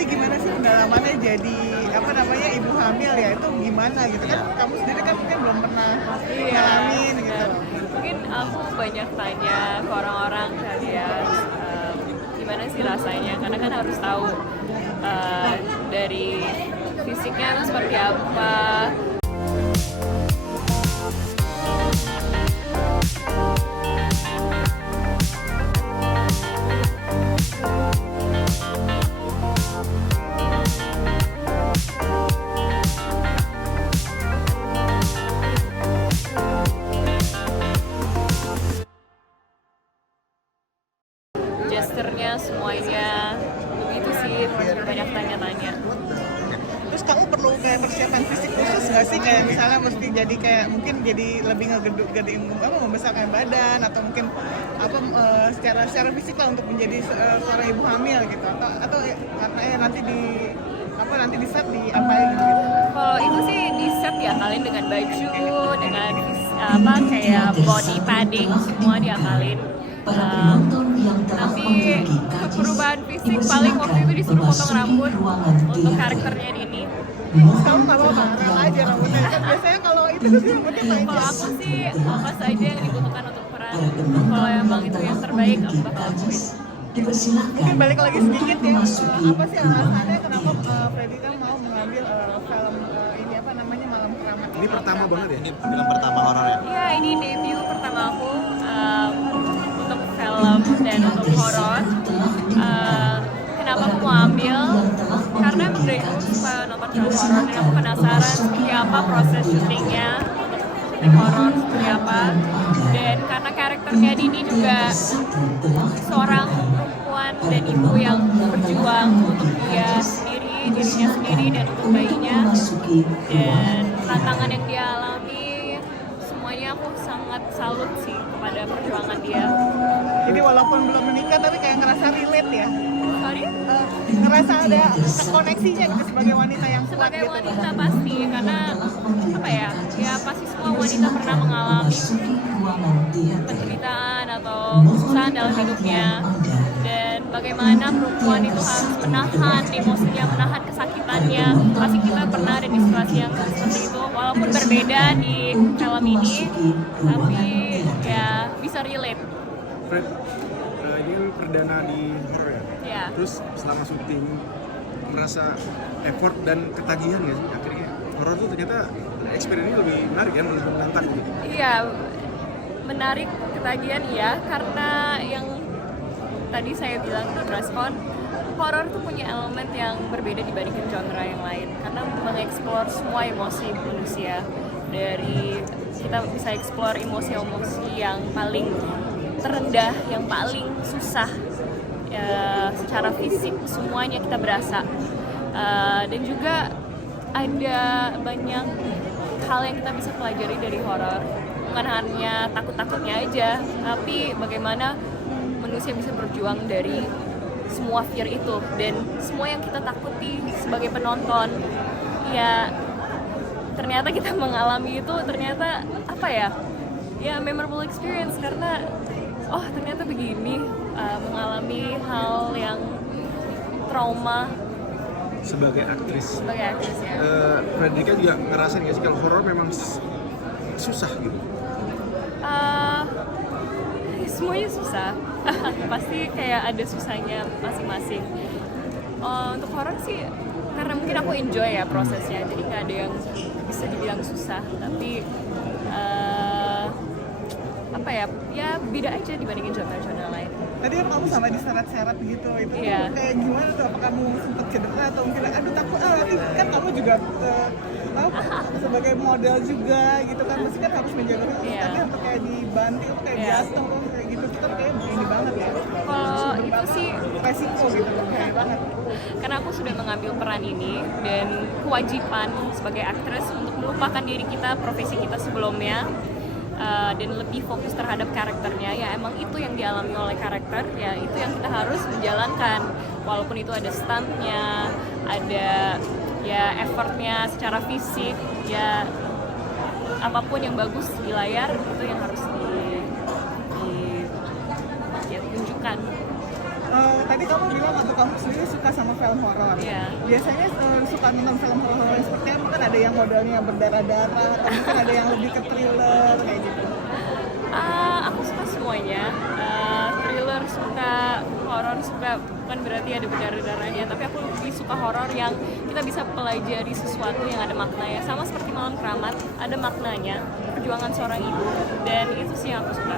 tadi gimana sih pengalamannya jadi apa namanya ibu hamil ya, itu gimana gitu kan, kamu sendiri kan mungkin belum pernah ngalamin gitu. Mungkin aku banyak tanya ke orang-orang kali ya, gimana sih rasanya, karena kan harus tahu dari fisiknya itu seperti apa. Gesturnya semuanya begitu sih, banyak tanya-tanya. Terus kamu perlu kayak persiapan fisik khusus nggak sih, kayak misalnya mesti jadi kayak mungkin jadi lebih gedein apa, membesarkan badan atau mungkin apa secara fisik lah untuk menjadi seorang ibu hamil gitu, atau karena nanti di set di apa gitu. Kalau itu sih di set ya kalian dengan baju, dengan apa kayak body padding semua diakalin. Tapi perubahan fisik paling waktu itu disuruh potong rambut untuk karakternya Dini. Kamu nggak apa-apa, rel aja rambutnya kan biasanya kalau itu tuh rambutnya panjang. Kalau aku sih apa saja yang dibutuhkan untuk peran, kalau emang itu yang terbaik aku bakal lakuin. Mungkin balik lagi sedikit ya, apa sih alasannya kenapa Freddy kan mau mengambil film ini apa namanya Malam Keramat Ini pertama banget ya? Ini film pertama horor ya? Iya, ini debut pertama aku untuk film dan untuk horor. Kenapa aku mau ambil? Karena emang dari dulu suka nonton film horor dan aku penasaran seperti apa proses syutingnya untuk syuting horor seperti apa. Dan karena karakternya Dini juga seorang perempuan dan ibu yang berjuang untuk dirinya sendiri dan untuk bayinya, dan tantangan yang dia alami, semuanya aku sangat salut sih kepada perjuangan dia. Jadi walaupun belum menikah tapi kayak ngerasa relate ya. Sorry? Ngerasa ada koneksinya gitu sebagai wanita yang kuat Sebagai gitu. wanita pasti, karena apa ya pasti semua wanita pernah mengalami penderitaan atau kesusahan dalam hidupnya, dan bagaimana perempuan itu harus menahan emosinya, menahan kesakitannya. Pasti kita pernah ada di situasi yang seperti itu, walaupun berbeda di film ini, tapi ya bisa relate. Fred, ini kan perdana di horor ya? Ya. Terus selama syuting merasa effort dan ketagihan nggak sih akhirnya? Horor tuh ternyata experience ini lebih menarik kan, lebih menantang gitu. Iya, menarik, ketagihan iya, karena yang tadi saya bilang di Draskon, horor tuh punya elemen yang berbeda dibandingkan genre yang lain, karena mengeksplor semua emosi manusia. Dari kita bisa eksplor emosi-emosi yang paling terendah, yang paling susah, secara fisik semuanya kita berasa, dan juga ada banyak hal yang kita bisa pelajari dari horor, bukan hanya takut-takutnya aja, tapi bagaimana manusia bisa berjuang dari semua fear itu, dan semua yang kita takuti sebagai penonton ya ternyata kita mengalami itu, ternyata apa ya memorable experience, karena oh ternyata begini, mengalami hal yang trauma Sebagai aktris ya. Fredrika juga ngerasain nggak sih kalau horor memang susah gitu? Semuanya susah. Pasti kayak ada susahnya masing-masing. Untuk horor sih karena mungkin aku enjoy ya prosesnya, jadi nggak ada yang bisa dibilang susah, tapi apa ya beda aja dibandingin genre-genre lain. Tadi kan kamu sampai diseret-seret gitu, itu Iya. kayak gimana tuh? Apa kamu sempet cedera atau mungkin aduh takut nanti kan kamu juga sebagai model juga gitu kan, mesti kan harus menjaga Iya. tapi untuk kayak dibanting kayak Iya. diasong kayak gitu kita kayak begini banget ya. Kalau itu sih Resiko gitu loh, kayak banget. karena aku sudah mengambil peran ini dan kewajiban sebagai aktris untuk melupakan diri kita, profesi kita sebelumnya, dan lebih fokus terhadap karakternya. Ya emang itu yang dialami oleh karakter, ya itu yang kita harus menjalankan, walaupun itu ada stuntnya, ada ya effortnya secara fisik, ya apapun yang bagus di layar itu yang harus ditunjukkan. Tadi tadi kamu bilang atau kamu sendiri suka sama film horor. Iya. Biasanya suka nonton film horor yang seperti apa? Kan ada yang modelnya berdarah-darah, atau mungkin ada yang lebih ke thriller kayak gitu. Aku suka semuanya. Thriller suka, horor suka. Bukan berarti ada berdarah-darahnya, tapi aku lebih suka horor yang kita bisa pelajari sesuatu yang ada maknanya. Sama seperti Malam Keramat, ada maknanya, perjuangan seorang ibu, dan itu sih yang aku suka.